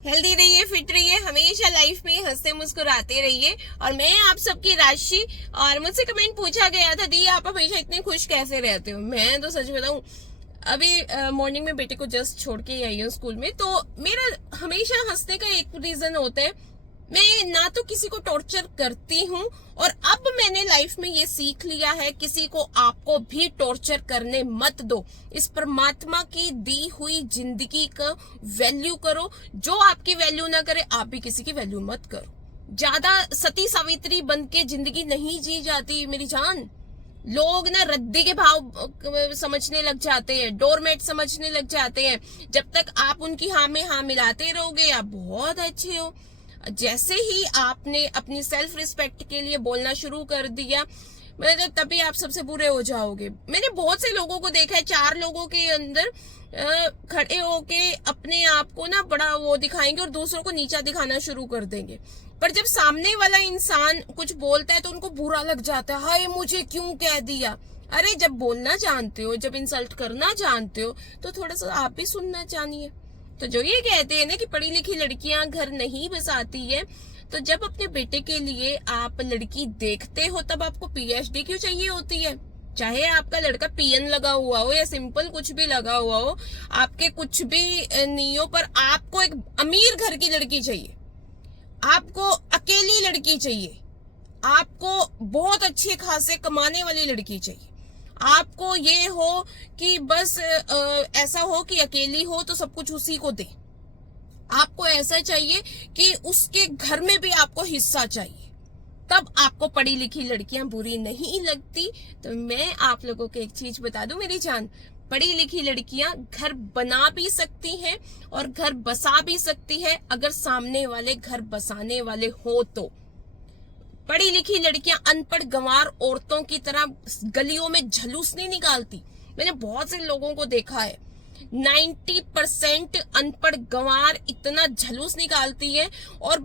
Healthy रहिए, fit रहिए, हमेशा लाइफ में हंसते मुस्कुराते रहिए। और मैं आप सबकी राशि। और मुझसे कमेंट पूछा गया था, दी आप हमेशा इतने खुश कैसे रहते हो। मैं तो सच बताऊं, अभी मॉर्निंग में बेटे को जस्ट छोड़ के आई हूँ स्कूल में, तो मेरा हमेशा हंसने का एक रीजन होता है, मैं ना तो किसी को टॉर्चर करती हूँ, और अब मैंने लाइफ में ये सीख लिया है, किसी को आपको भी टॉर्चर करने मत दो। इस परमात्मा की दी हुई जिंदगी का वैल्यू करो। जो आपकी वैल्यू ना करे, आप भी किसी की वैल्यू मत करो। ज्यादा सती सावित्री बन के जिंदगी नहीं जी जाती मेरी जान। लोग ना रद्दी के भाव समझने लग जाते हैं, डोरमेट समझने लग जाते हैं। जब तक आप उनकी हाँ में हाँ मिलाते रहोगे, आप बहुत अच्छे हो। जैसे ही आपने अपनी सेल्फ रिस्पेक्ट के लिए बोलना शुरू कर दिया, मतलब तभी आप सबसे बुरे हो जाओगे। मैंने बहुत से लोगों को देखा है, 4 लोगों के अंदर खड़े होके अपने आप को ना बड़ा वो दिखाएंगे और दूसरों को नीचा दिखाना शुरू कर देंगे। पर जब सामने वाला इंसान कुछ बोलता है तो उनको बुरा लग जाता है, हाय मुझे क्यों कह दिया। अरे जब बोलना जानते हो, जब इंसल्ट करना जानते हो, तो थोड़ा सा आप भी सुनना चाहिए। तो जो ये कहते हैं ना कि पढ़ी लिखी लड़कियां घर नहीं बसाती है, तो जब अपने बेटे के लिए आप लड़की देखते हो, तब आपको पीएचडी क्यों चाहिए होती है। चाहे आपका लड़का पीएन लगा हुआ हो या सिंपल कुछ भी लगा हुआ हो, आपके कुछ भी नहीं हो, पर आपको एक अमीर घर की लड़की चाहिए, आपको अकेली लड़की चाहिए, आपको बहुत अच्छे खासे कमाने वाली लड़की चाहिए। आपको ये हो कि बस ऐसा हो कि अकेली हो तो सब कुछ उसी को दे। आपको ऐसा चाहिए कि उसके घर में भी आपको हिस्सा चाहिए। तब आपको पढ़ी लिखी लड़कियां बुरी नहीं लगती। तो मैं आप लोगों को एक चीज बता दूं मेरी जान, पढ़ी लिखी लड़कियां घर बना भी सकती हैं और घर बसा भी सकती है, अगर सामने वाले घर बसाने वाले हो तो। पढ़ी लिखी लड़कियां अनपढ़ गंवार औरतों की तरह गलियों में झलूस नहीं निकालती। मैंने बहुत से लोगों को देखा है, 90% अनपढ़ गंवार इतना झलूस निकालती है, और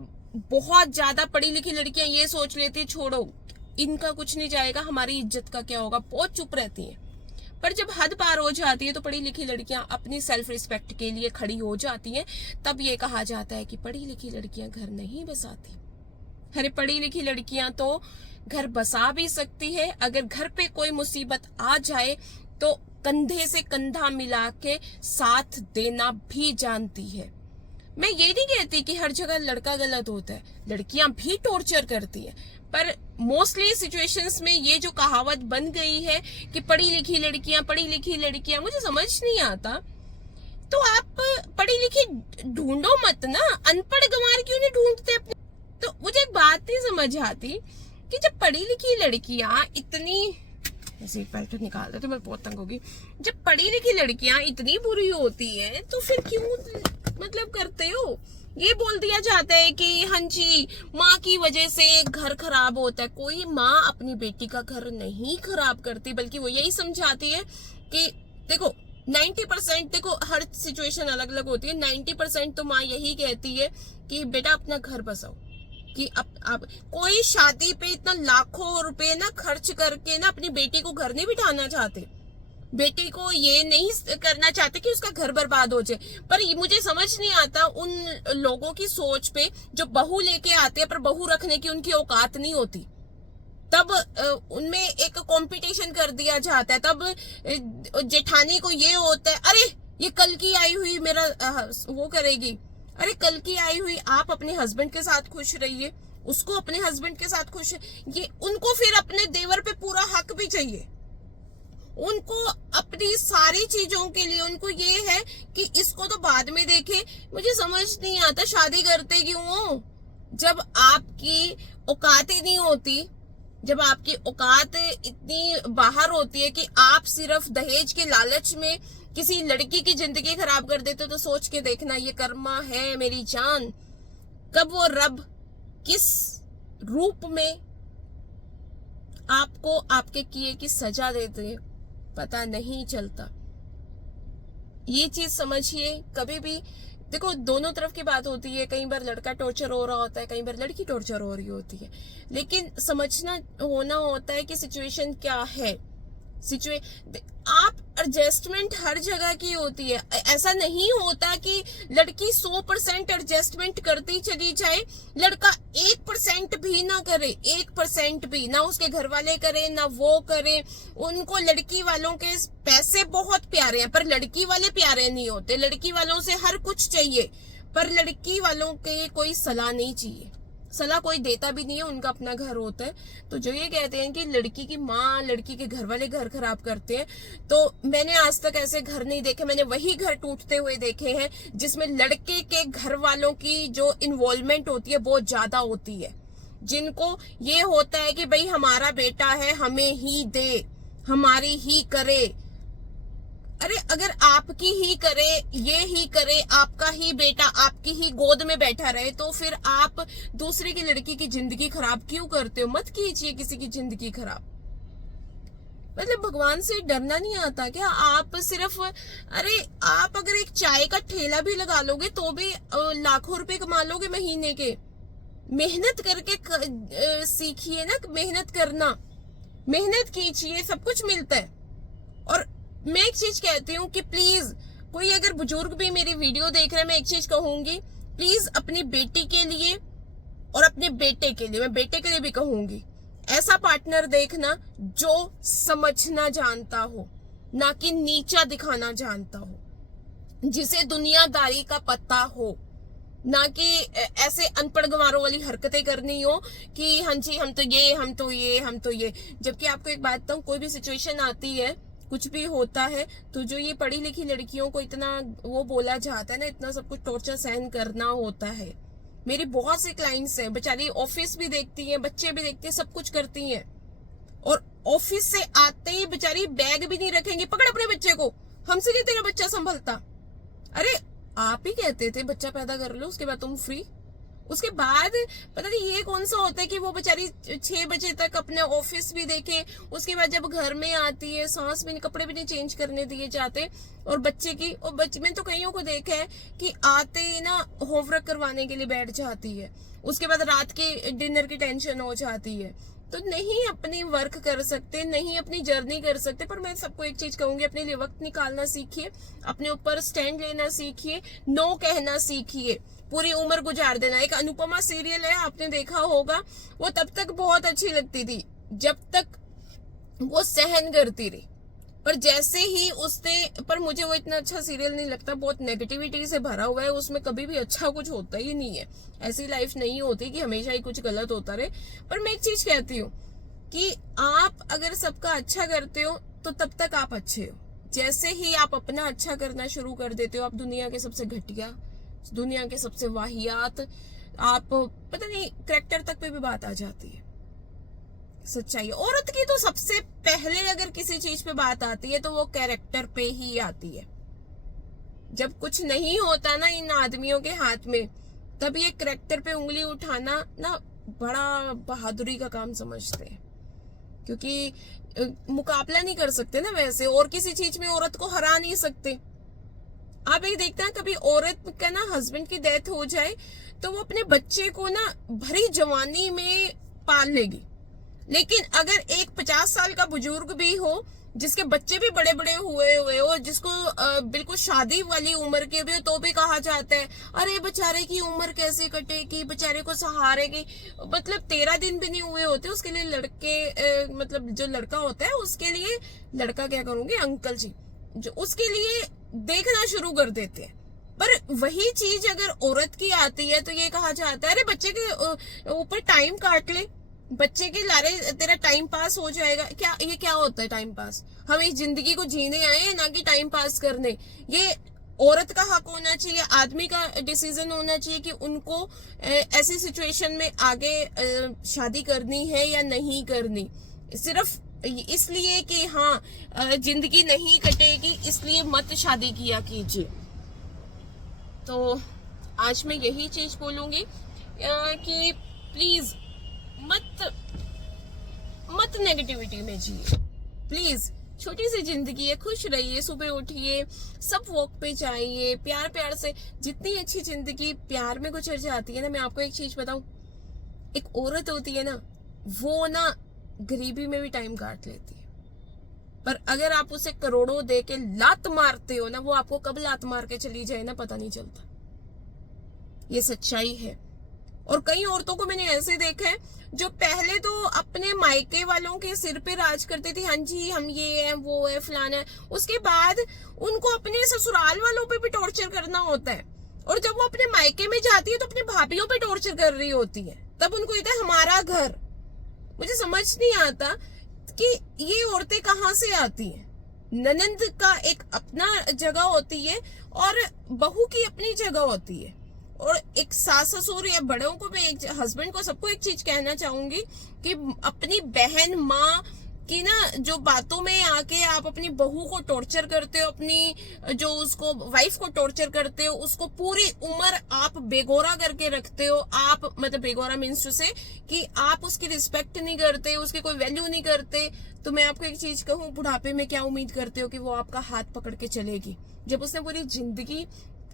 बहुत ज्यादा पढ़ी लिखी लड़कियां ये सोच लेती, छोड़ो इनका कुछ नहीं जाएगा, हमारी इज्जत का क्या होगा, बहुत चुप रहती हैं। पर जब हद पार हो जाती है तो पढ़ी लिखी लड़कियां अपनी सेल्फ रिस्पेक्ट के लिए खड़ी हो जाती हैं। तब ये कहा जाता है कि पढ़ी लिखी लड़कियां घर नहीं बसाती। अरे पढ़ी लिखी लड़कियां तो घर बसा भी सकती है। अगर घर पे कोई मुसीबत आ जाए तो कंधे से कंधा मिला के साथ देना भी जानती है। मैं ये नहीं कहती कि हर जगह लड़का गलत होता है, लड़कियां भी टॉर्चर करती है, पर मोस्टली सिचुएशंस में ये जो कहावत बन गई है कि पढ़ी लिखी लड़कियां, मुझे समझ नहीं आता। तो आप पढ़ी लिखी ढूंढो मत ना, अनपढ़ गंवार क्यों नहीं ढूंढते अपने। तो मुझे एक बात नहीं समझ आती कि जब पढ़ी लिखी लड़कियां इतनी, ऐसे पैकेट निकाल दे तो मैं बहुत तंग होगी। जब पढ़ी लिखी लड़कियां इतनी बुरी होती हैं तो फिर क्यों मतलब करते हो। ये बोल दिया जाता है कि हाँ जी माँ की वजह से घर खराब होता है। कोई माँ अपनी बेटी का घर नहीं खराब करती, बल्कि वो यही समझाती है कि देखो 90%, देखो हर सिचुएशन अलग अलग होती है, 90% तो माँ यही कहती है कि बेटा अपना घर बसाओ। कि अब कोई शादी पे इतना लाखों रुपए ना खर्च करके ना अपनी बेटी को घर नहीं बिठाना चाहते। बेटी को ये नहीं करना चाहते कि उसका घर बर्बाद हो जाए। पर मुझे समझ नहीं आता उन लोगों की सोच पे जो बहू लेके आते हैं, पर बहू रखने की उनकी औकात नहीं होती। तब उनमें एक कंपटीशन कर दिया जाता है। तब जेठानी को ये होता है, अरे ये कल की आई हुई मेरा वो करेगी। अरे कल की आई हुई आप अपने हस्बैंड के साथ खुश रहिए, उसको अपने हस्बैंड के साथ खुश, ये उनको फिर अपने देवर पे पूरा हक भी चाहिए। उनको अपनी सारी चीजों के लिए उनको ये है कि इसको तो बाद में देखे। मुझे समझ नहीं आता शादी करते क्यों हो जब आपकी औकात ही नहीं होती, जब आपकी औकात इतनी बाहर होती है कि आप सिर्फ दहेज के लालच में किसी लड़की की जिंदगी खराब कर देते हो। तो सोच के देखना, ये कर्मा है मेरी जान, कब वो रब किस रूप में आपको आपके किए की सजा देते हैं पता नहीं चलता। ये चीज समझिए कभी भी। देखो दोनों तरफ की बात होती है, कई बार लड़का टॉर्चर हो रहा होता है, कई बार लड़की टॉर्चर हो रही होती है, लेकिन समझना होना होता है कि सिचुएशन क्या है। आप एडजस्टमेंट हर जगह की होती है। ऐसा नहीं होता कि लड़की 100% एडजस्टमेंट करती चली जाए, लड़का 1% भी ना करे, 1% भी ना उसके घर वाले करे ना वो करे। उनको लड़की वालों के पैसे बहुत प्यारे हैं, पर लड़की वाले प्यारे नहीं होते। लड़की वालों से हर कुछ चाहिए, पर लड़की वालों के कोई सलाह नहीं चाहिए। सलाह कोई देता भी नहीं है, उनका अपना घर होता है। तो जो ये कहते हैं कि लड़की की माँ, लड़की के घर वाले घर खराब करते हैं, तो मैंने आज तक ऐसे घर नहीं देखे। मैंने वही घर टूटते हुए देखे हैं जिसमें लड़के के घर वालों की जो इन्वॉल्वमेंट होती है बहुत ज्यादा होती है, जिनको ये होता है कि भाई हमारा बेटा है, हमें ही दे, हमारी ही करे। अरे अगर आपकी ही करे, ये ही करे, आपका ही बेटा आपकी ही गोद में बैठा रहे, तो फिर आप दूसरे की लड़की की जिंदगी खराब क्यों करते हो? मत कीजिए किसी की जिंदगी खराब। मतलब भगवान से डरना नहीं आता क्या? आप सिर्फ, अरे आप अगर एक चाय का ठेला भी लगा लोगे तो भी लाखों रुपए कमा लोगे महीने के। मेहनत करके सीखिए ना, मेहनत करना, मेहनत कीजिए, सब कुछ मिलता है। और मैं एक चीज कहती हूँ कि प्लीज, कोई अगर बुजुर्ग भी मेरी वीडियो देख रहे हैं, मैं एक चीज कहूंगी, प्लीज अपनी बेटी के लिए और अपने बेटे के लिए, मैं बेटे के लिए भी कहूंगी, ऐसा पार्टनर देखना जो समझना जानता हो, ना कि नीचा दिखाना जानता हो, जिसे दुनियादारी का पता हो, ना कि ऐसे अनपढ़ गंवारों वाली हरकतें करनी हो कि हाँ जी हम तो ये, हम तो ये, हम तो ये। जबकि आपको एक बात बताऊं, कोई भी सिचुएशन आती है, कुछ भी होता है, तो जो ये पढ़ी लिखी लड़कियों को इतना वो बोला जाता है ना, इतना सब कुछ टॉर्चर सहन करना होता है। मेरी बहुत से क्लाइंट्स हैं, बेचारी ऑफिस भी देखती हैं, बच्चे भी देखती हैं, सब कुछ करती हैं, और ऑफिस से आते ही बेचारी बैग भी नहीं रखेंगी, पकड़ अपने बच्चे को, हमसे नहीं तेरा बच्चा संभलता। अरे आप ही कहते थे बच्चा पैदा कर लो, उसके बाद तुम फ्री। उसके बाद पता नहीं ये कौन सा होता है कि वो बेचारी 6 बजे तक अपने ऑफिस भी देखे, उसके बाद जब घर में आती है सांस भी नहीं, कपड़े भी नहीं चेंज करने दिए जाते, और बच्चे की, और बच्चे में तो कईयों को देखा है कि आते ही ना होमवर्क करवाने के लिए बैठ जाती है, उसके बाद रात के डिनर की टेंशन हो जाती है। तो नहीं अपनी वर्क कर सकते, नहीं अपनी जर्नी कर सकते। पर मैं सबको एक चीज कहूंगी, अपने लिए वक्त निकालना सीखिए, अपने ऊपर स्टैंड लेना सीखिए, नो कहना सीखिए। पूरी उम्र गुजार देना। एक अनुपमा सीरियल है, आपने देखा होगा, वो तब तक बहुत अच्छी लगती थी जब तक वो सहन करती रही, पर जैसे ही उसने, पर मुझे वो इतना अच्छा सीरियल नहीं लगता, बहुत नेगेटिविटी से भरा हुआ है, उसमें कभी भी अच्छा कुछ होता ही नहीं है। ऐसी लाइफ नहीं होती कि हमेशा ही कुछ गलत होता रहे। पर मैं एक चीज कहती हूँ कि आप अगर सबका अच्छा करते हो तो तब तक आप अच्छे हो। जैसे ही आप अपना अच्छा करना शुरू कर देते हो, आप दुनिया के सबसे घटिया, दुनिया के सबसे वाहियात, आप पता नहीं करैक्टर तक पे भी बात आ जाती है। सच्चाई, औरत की तो सबसे पहले अगर किसी चीज पे बात आती है तो वो कैरेक्टर पे ही आती है। जब कुछ नहीं होता ना इन आदमियों के हाथ में, तब ये कैरेक्टर पे उंगली उठाना ना बड़ा बहादुरी का काम समझते हैं, क्योंकि मुकाबला नहीं कर सकते ना वैसे, और किसी चीज में औरत को हरा नहीं सकते। आप एक देखते हैं, कभी औरत का ना हस्बैंड की डेथ हो जाए तो वो अपने बच्चे को ना भरी जवानी में पाल लेगी, लेकिन अगर एक 50 साल का बुजुर्ग भी हो, जिसके बच्चे भी बड़े बड़े हुए हो, जिसको बिल्कुल शादी वाली उम्र के भी हो, तो भी कहा जाता है अरे बेचारे की उम्र कैसे कटेगी, बेचारे को सहारेगी। मतलब 13 दिन भी नहीं हुए होते उसके लिए लड़के, मतलब जो लड़का होता है उसके लिए, लड़का क्या करूंगी अंकल जी, जो उसके लिए देखना शुरू कर देते हैं। पर वही चीज अगर औरत की आती है तो ये कहा जाता है अरे बच्चे के ऊपर टाइम काट ले, बच्चे के लारे तेरा टाइम पास हो जाएगा। क्या ये क्या होता है टाइम पास? हम इस जिंदगी को जीने आए हैं, ना कि टाइम पास करने। ये औरत का हक होना चाहिए, आदमी का डिसीजन होना चाहिए कि उनको ऐसी सिचुएशन में आगे शादी करनी है या नहीं करनी। सिर्फ इसलिए कि हाँ जिंदगी नहीं कटेगी इसलिए मत शादी किया कीजिए। तो आज मैं यही चीज बोलूंगी कि प्लीज मत नेगेटिविटी में जिए, प्लीज। छोटी सी जिंदगी है, खुश रहिए, सुबह उठिए, सब वॉक पे जाइए, प्यार प्यार से। जितनी अच्छी जिंदगी प्यार में गुजर जाती है ना, मैं आपको एक चीज बताऊं, एक औरत होती है ना, वो ना गरीबी में भी टाइम काट लेती है। पर अगर आप उसे करोड़ों दे के लात मारते हो ना, वो आपको कब लात मार के चली जाए ना पता नहीं चलता। ये सच्चाई है। और कई औरतों को मैंने ऐसे देखा है जो पहले तो अपने मायके वालों के सिर पे राज करते थे, हाँ जी हम ये है वो है फलाना है, उसके बाद उनको अपने ससुराल वालों पे भी टॉर्चर करना होता है। और जब वो अपने मायके में जाती है तो अपनी भाभीियों पे टॉर्चर कर रही होती है, तब उनको कहता है हमारा घर। मुझे समझ नहीं आता कि ये औरतें कहाँ से आती हैं। ननंद का एक अपना जगह होती है और बहू की अपनी जगह होती है। और एक सास ससुर या बड़ों को, मैं एक हस्बैंड को, सबको एक चीज कहना चाहूंगी कि अपनी बहन माँ की ना जो बातों में आके आप अपनी बहू को टॉर्चर करते हो, अपनी जो उसको वाइफ को टॉर्चर करते हो, उसको पूरी उम्र आप बेगोरा करके रखते हो। आप मतलब बेगोरा मीन्स टू से कि आप उसकी रिस्पेक्ट नहीं करते, उसकी कोई वैल्यू नहीं करते। तो मैं आपको एक चीज कहूँ, बुढ़ापे में क्या उम्मीद करते हो कि वो आपका हाथ पकड़ के चलेगी, जब उसने पूरी जिंदगी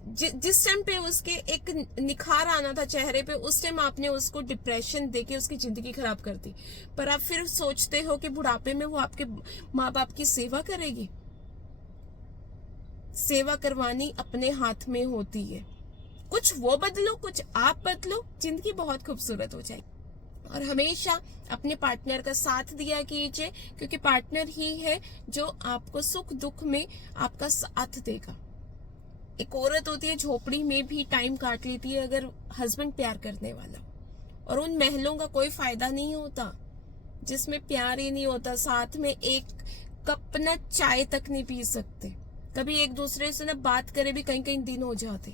जिस टाइम पे उसके एक निखार आना था चेहरे पे, उस टाइम आपने उसको डिप्रेशन देके उसकी जिंदगी खराब कर दी। पर आप फिर सोचते हो कि बुढ़ापे में वो आपके माँ बाप की सेवा करेगी। सेवा करवानी अपने हाथ में होती है। कुछ वो बदलो, कुछ आप बदलो, जिंदगी बहुत खूबसूरत हो जाएगी। और हमेशा अपने पार्टनर का साथ दिया कीजिए, क्योंकि पार्टनर ही है जो आपको सुख दुख में आपका साथ देगा। एक औरत होती है झोपड़ी में भी टाइम काट लेती है अगर हस्बैंड प्यार करने वाला। और उन महलों का कोई फायदा नहीं होता जिसमें प्यार ही नहीं होता। साथ में एक कप ना चाय तक नहीं पी सकते, कभी एक दूसरे से ना बात करे भी कहीं कहीं दिन हो जाते।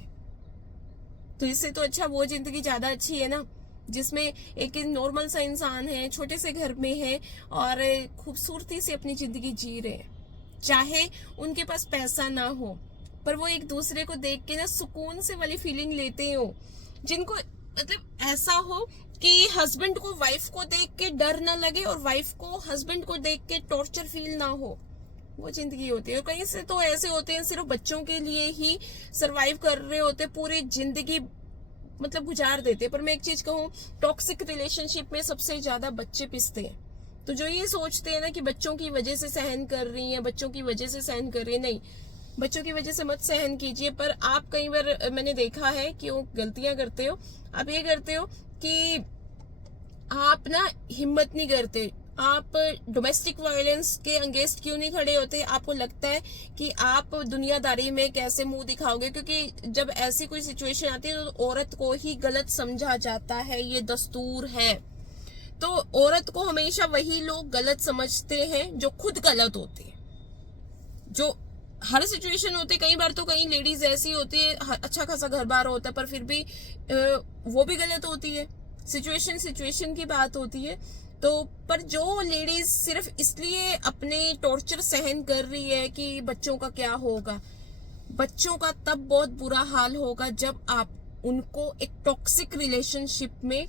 तो इससे तो अच्छा वो जिंदगी ज्यादा अच्छी है ना, जिसमें एक नॉर्मल सा इंसान है, छोटे से घर में है और खूबसूरती से अपनी जिंदगी जी रहे हैं। चाहे उनके पास पैसा ना हो, पर वो एक दूसरे को देख के ना सुकून से वाली फीलिंग लेते हो। जिनको मतलब ऐसा हो कि हस्बैंड को वाइफ को देख के डर ना लगे और वाइफ को हस्बैंड को देख के टॉर्चर फील ना हो, वो जिंदगी होती है। और कहीं से तो ऐसे होते हैं सिर्फ बच्चों के लिए ही सरवाइव कर रहे होते, पूरी जिंदगी मतलब गुजार देते। पर मैं एक चीज कहूँ, टॉक्सिक रिलेशनशिप में सबसे ज्यादा बच्चे पिसते हैं। तो जो ये सोचते हैं ना कि बच्चों की वजह से सहन कर रही है, बच्चों की वजह से सहन कर रही है, नहीं, बच्चों की वजह से मत सहन कीजिए। पर आप कई बार मैंने देखा है कि वो गलतियां करते हो। आप ये करते हो कि आप ना हिम्मत नहीं करते, आप डोमेस्टिक वायलेंस के अगेंस्ट क्यों नहीं खड़े होते। आपको लगता है कि आप दुनियादारी में कैसे मुंह दिखाओगे, क्योंकि जब ऐसी कोई सिचुएशन आती है तो औरत को ही गलत समझा जाता है, ये दस्तूर है। तो औरत को हमेशा वही लोग गलत समझते हैं जो खुद गलत होते हैं। जो हर सिचुएशन होती है, कई बार तो कई लेडीज ऐसी होती है, अच्छा खासा घर बार होता है पर फिर भी वो भी गलत होती है। सिचुएशन की बात होती है। तो पर जो लेडीज सिर्फ इसलिए अपने टॉर्चर सहन कर रही है कि बच्चों का क्या होगा, बच्चों का तब बहुत बुरा हाल होगा जब आप उनको एक टॉक्सिक रिलेशनशिप में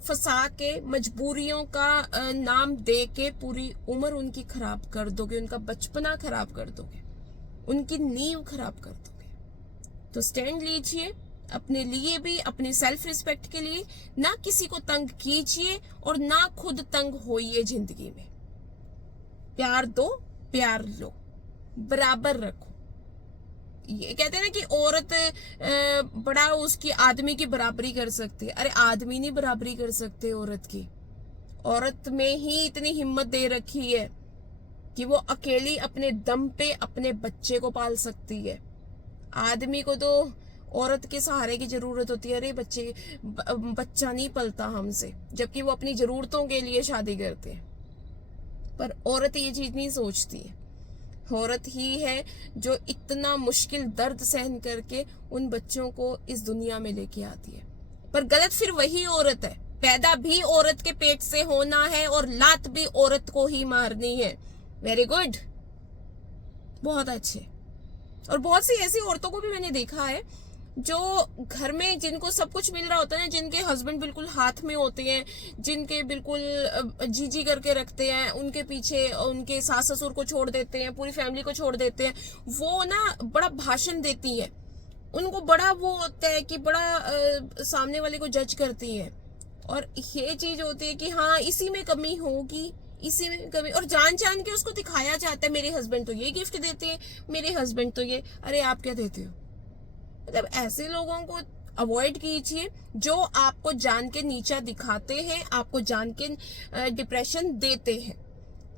फंसा के मजबूरियों का नाम दे के पूरी उम्र उनकी खराब कर दोगे, उनका बचपना खराब कर दोगे, उनकी नींव खराब कर दोगे। तो स्टैंड लीजिए अपने लिए भी, अपनी सेल्फ रिस्पेक्ट के लिए। ना किसी को तंग कीजिए और ना खुद तंग होइए जिंदगी में। प्यार दो, प्यार लो, बराबर रखो। ये कहते हैं ना कि औरत बड़ा उसकी आदमी की बराबरी कर सकती है। अरे आदमी नहीं बराबरी कर सकते औरत की। औरत में ही इतनी हिम्मत दे रखी है कि वो अकेली अपने दम पे अपने बच्चे को पाल सकती है। आदमी को तो औरत के सहारे की जरूरत होती है। अरे बच्चा नहीं पलता हमसे, जबकि वो अपनी जरूरतों के लिए शादी करते हैं। पर औरत ये चीज नहीं सोचती है। औरत ही है जो इतना मुश्किल दर्द सहन करके उन बच्चों को इस दुनिया में लेके आती है। पर गलत फिर वही औरत है। पैदा भी औरत के पेट से होना है और लात भी औरत को ही मारनी है। वेरी गुड, बहुत अच्छे। और बहुत सी ऐसी औरतों को भी मैंने देखा है जो घर में जिनको सब कुछ मिल रहा होता है ना, जिनके हस्बैंड बिल्कुल हाथ में होते हैं, जिनके बिल्कुल जी करके रखते हैं, उनके पीछे उनके सास ससुर को छोड़ देते हैं, पूरी फैमिली को छोड़ देते हैं, वो ना बड़ा भाषण देती हैं। उनको बड़ा वो होता है कि बड़ा सामने वाले को जज करती है। और ये चीज होती है कि हाँ इसी में कमी होगी, इसी में कमी, और जान जान के उसको दिखाया जाता है मेरे हस्बैंड तो ये गिफ्ट देते हैं, मेरे हस्बैंड तो ये, अरे आप क्या देते हो? मतलब ऐसे लोगों को अवॉइड कीजिए जो आपको जान के नीचा दिखाते हैं, आपको जान के डिप्रेशन देते हैं।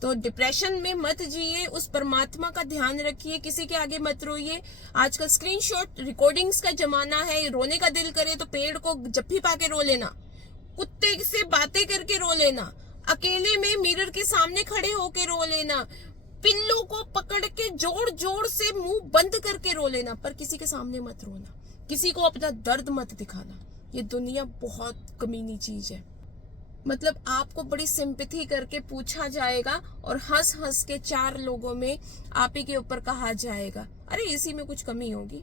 तो डिप्रेशन में मत जिए, उस परमात्मा का ध्यान रखिए, किसी के आगे मत रोइए। आजकल स्क्रीनशॉट रिकॉर्डिंग्स का जमाना है, रोने का दिल करे तो पेड़ को जप्फी पाके रो लेना, कुत्ते से बातें करके रो लेना, अकेले में मिरर के सामने खड़े होके रो लेना, पिल्लों को पकड़ के जोर जोर से मुंह बंद करके रो लेना, पर किसी के सामने मत रोना, किसी को अपना दर्द मत दिखाना। ये दुनिया बहुत कमीनी चीज है। मतलब आपको बड़ी सिंपैथी करके पूछा जाएगा और हंस हंस के 4 लोगों में आप ही के ऊपर कहा जाएगा, अरे इसी में कुछ कमी होगी।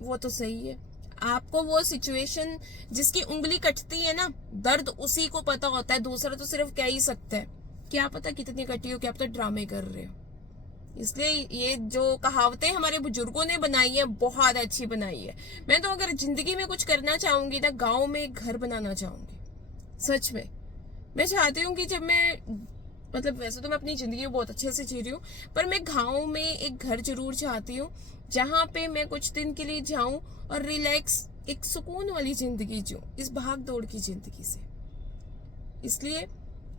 वो तो सही है, आपको वो सिचुएशन जिसकी उंगली कटती है ना, दर्द उसी को पता होता है, दूसरा तो सिर्फ कह ही सकता है, क्या पता कितनी कटी हो, क्या पता ड्रामे कर रहे हो। इसलिए ये जो कहावतें हमारे बुजुर्गों ने बनाई है बहुत अच्छी बनाई है। मैं तो अगर जिंदगी में कुछ करना चाहूंगी ना, गाँव में एक घर बनाना चाहूंगी। सच में मैं चाहती हूँ कि जब मैं, मतलब वैसे तो मैं अपनी जिंदगी बहुत अच्छे से जी रही हूँ, पर मैं गाँव में एक घर जरूर चाहती हूँ जहां पे मैं कुछ दिन के लिए जाऊं और रिलैक्स, एक सुकून वाली जिंदगी जीऊं इस भाग दौड़ की जिंदगी से। इसलिए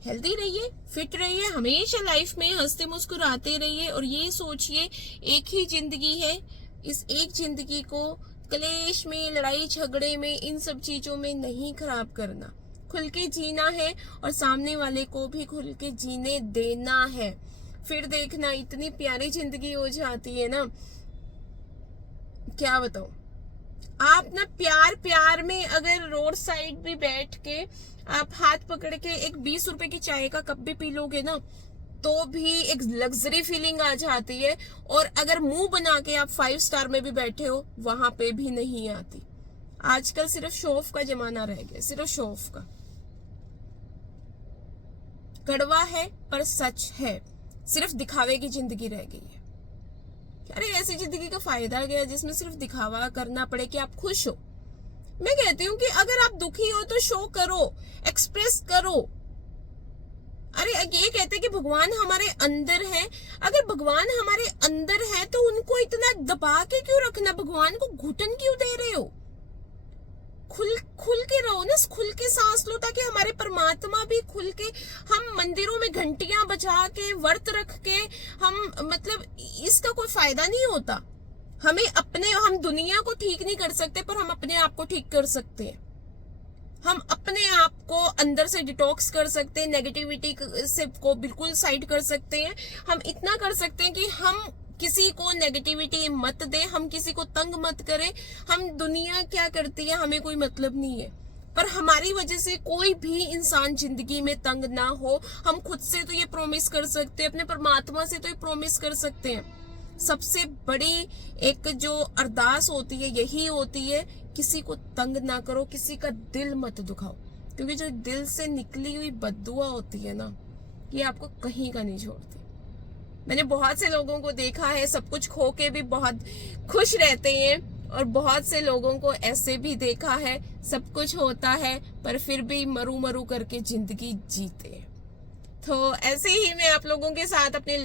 हेल्दी रहिए, फिट रहिए, हमेशा लाइफ में हंसते मुस्कुराते रहिए, और ये सोचिए एक ही जिंदगी है, इस एक जिंदगी को क्लेश में, लड़ाई झगड़े में, इन सब चीजों में नहीं खराब करना। खुल के जीना है और सामने वाले को भी खुल के जीने देना है। फिर देखना इतनी प्यारी जिंदगी हो जाती है ना, क्या बताऊं। आप ना प्यार प्यार में अगर रोड साइड भी बैठ के आप हाथ पकड़ के एक 20 रुपए की चाय का कप भी पी लोगे ना, तो भी एक लग्जरी फीलिंग आ जाती है। और अगर मुंह बना के आप 5 स्टार में भी बैठे हो, वहां पे भी नहीं आती। आजकल सिर्फ शो ऑफ का जमाना रह गया, सिर्फ शो ऑफ का। कड़वा है पर सच है, सिर्फ दिखावे की जिंदगी रह गई है। अरे ऐसी जिंदगी का फायदा क्या जिसमें सिर्फ दिखावा करना पड़े कि आप खुश हो। मैं कहती हूँ कि अगर आप दुखी हो तो शो करो, एक्सप्रेस करो। अरे ये कहते हैं कि भगवान हमारे अंदर है, अगर भगवान हमारे अंदर है तो उनको इतना दबा के क्यों रखना, भगवान को घुटन क्यों दे रहे हो? खुल के रहो ना, खुल के सांस लो, ताकि हमारे परमात्मा भी खुल के, हम मंदिरों में घंटियां बजा के, व्रत रख के, हम मतलब इसका कोई फायदा नहीं होता। हम दुनिया को ठीक नहीं कर सकते, पर हम अपने आप को ठीक कर सकते हैं। हम अपने आप को अंदर से डिटॉक्स कर सकते हैं, नेगेटिविटी से को बिल्कुल साइड कर सकते हैं। हम इतना कर सकते हैं कि हम किसी को नेगेटिविटी मत दे, हम किसी को तंग मत करें। हम दुनिया क्या करती है हमें कोई मतलब नहीं है, पर हमारी वजह से कोई भी इंसान जिंदगी में तंग ना हो। हम खुद से तो ये प्रॉमिस कर सकते हैं, अपने परमात्मा से तो ये प्रॉमिस कर सकते हैं। सबसे बड़ी एक जो अरदास होती है यही होती है, किसी को तंग ना करो, किसी का दिल मत दुखाओ, क्योंकि जो दिल से निकली हुई बद्दुआ होती है ना, ये आपको कहीं का नहीं छोड़ती। मैंने बहुत से लोगों को देखा है, सब कुछ खो के भी बहुत खुश रहते हैं, और बहुत से लोगों को ऐसे भी देखा है, सब कुछ होता है पर फिर भी मरू मरू करके जिंदगी जीते हैं। तो ऐसे ही मैं आप लोगों के साथ अपने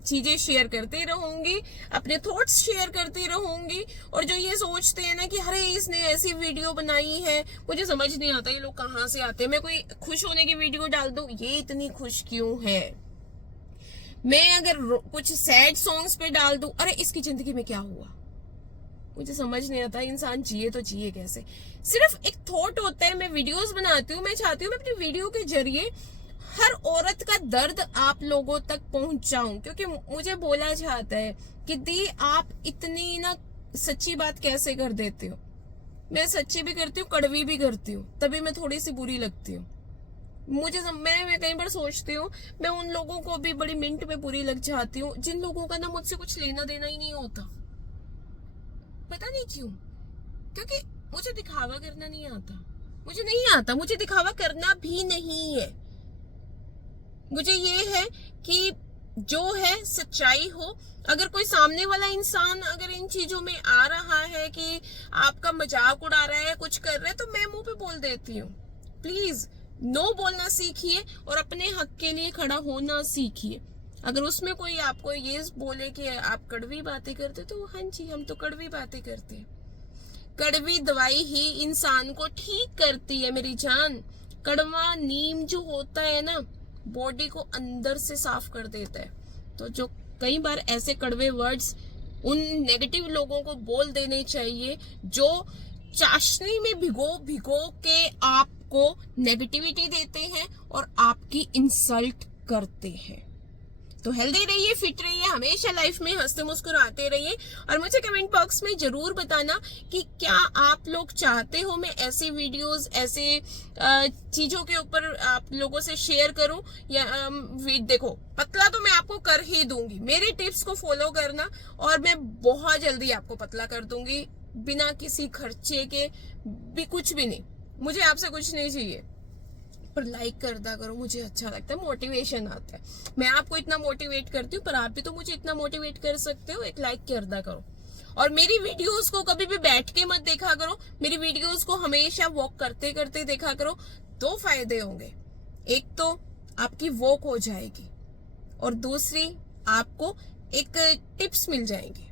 चीजें शेयर करती रहूंगी, अपने थॉट्स शेयर करती रहूंगी। और जो ये सोचते हैं ना कि अरे इसने ऐसी वीडियो बनाई है, मुझे समझ नहीं आता ये लोग कहाँ से आते हैं। मैं कोई खुश होने की वीडियो डाल दूं, ये इतनी खुश क्यों है। मैं अगर कुछ सैड सॉन्ग्स पे डाल दूं, अरे इसकी जिंदगी में क्या हुआ। मुझे समझ नहीं आता इंसान जिए तो जिए कैसे। सिर्फ एक थॉट होता है, मैं वीडियोस बनाती हूँ, मैं चाहती हूँ मैं अपनी वीडियो के जरिए हर औरत का दर्द आप लोगों तक पहुंचाऊं, क्योंकि मुझे बोला जाता है कि दी आप इतनी ना सच्ची बात कैसे कर देते हो। मैं सच्ची भी करती हूँ, कड़वी भी करती हूँ, तभी मैं थोड़ी सी बुरी लगती हूँ। मैं कई बार सोचती हूँ, मैं उन लोगों को भी बड़ी मिनट में बुरी लग जाती हूँ जिन लोगों का ना मुझसे कुछ लेना देना ही नहीं होता। पता नहीं क्यों, क्योंकि मुझे दिखावा करना नहीं आता, मुझे नहीं आता, मुझे दिखावा करना भी नहीं है। मुझे ये है कि जो है सच्चाई हो। अगर कोई सामने वाला इंसान अगर इन चीजों में आ रहा है कि आपका मजाक उड़ा रहा है, कुछ कर रहा है, तो मैं मुंह पे बोल देती हूँ, प्लीज नो बोलना सीखिए और अपने हक के लिए खड़ा होना सीखिए। अगर उसमें कोई आपको ये बोले कि आप कड़वी बातें करते, तो हाँ जी, हम तो कड़वी बातें करते हैं। कड़वी दवाई ही इंसान को ठीक करती है मेरी जान। कड़वा नीम जो होता है ना, बॉडी को अंदर से साफ कर देता है। तो जो कई बार ऐसे कड़वे वर्ड्स उन नेगेटिव लोगों को बोल देने चाहिए जो चाशनी में भिगो भिगो के आपको नेगेटिविटी देते हैं और आपकी इंसल्ट करते हैं। तो हेल्दी रहिए, फिट रहिए, हमेशा लाइफ में हंसते मुस्कुराते रहिए। और मुझे कमेंट बॉक्स में जरूर बताना कि क्या आप लोग चाहते हो मैं ऐसी वीडियोस, ऐसे चीजों के ऊपर आप लोगों से शेयर करूं, या देखो पतला तो मैं आपको कर ही दूंगी। मेरी टिप्स को फॉलो करना और मैं बहुत जल्दी आपको पतला कर दूंगी, बिना किसी खर्चे के भी, कुछ भी नहीं। मुझे आपसे कुछ नहीं चाहिए, पर लाइक करदा करो, मुझे अच्छा लगता है, मोटिवेशन आता है। मैं आपको इतना मोटिवेट करती हूँ, पर आप भी तो मुझे इतना मोटिवेट कर सकते हो। एक लाइक करदा करो और मेरी वीडियोस को कभी भी बैठ के मत देखा करो, मेरी वीडियोस को हमेशा वॉक करते करते देखा करो। 2 फायदे होंगे, एक तो आपकी वॉक हो जाएगी और दूसरी आपको एक टिप्स मिल जाएंगे।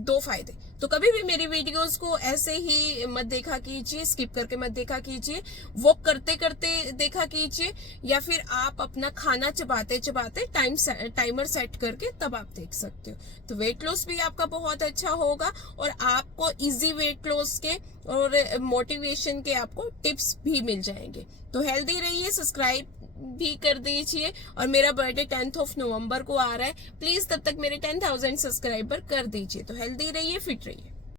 2 फायदे। तो कभी भी मेरी वीडियोस को ऐसे ही मत देखा कीजिए, स्किप करके मत देखा कीजिए, वॉक करते करते देखा कीजिए, या फिर आप अपना खाना चबाते चबाते टाइमर सेट करके तब आप देख सकते हो। तो वेट लॉस भी आपका बहुत अच्छा होगा और आपको इजी वेट लॉस के और मोटिवेशन के आपको टिप्स भी मिल जाएंगे। तो हेल्दी रहिए, सब्सक्राइब भी कर दीजिए। और मेरा बर्थडे 10 नवंबर को आ रहा है, प्लीज तब तक मेरे 10,000 सब्सक्राइबर कर दीजिए। तो हेल्दी रहिए, फिट रहिए।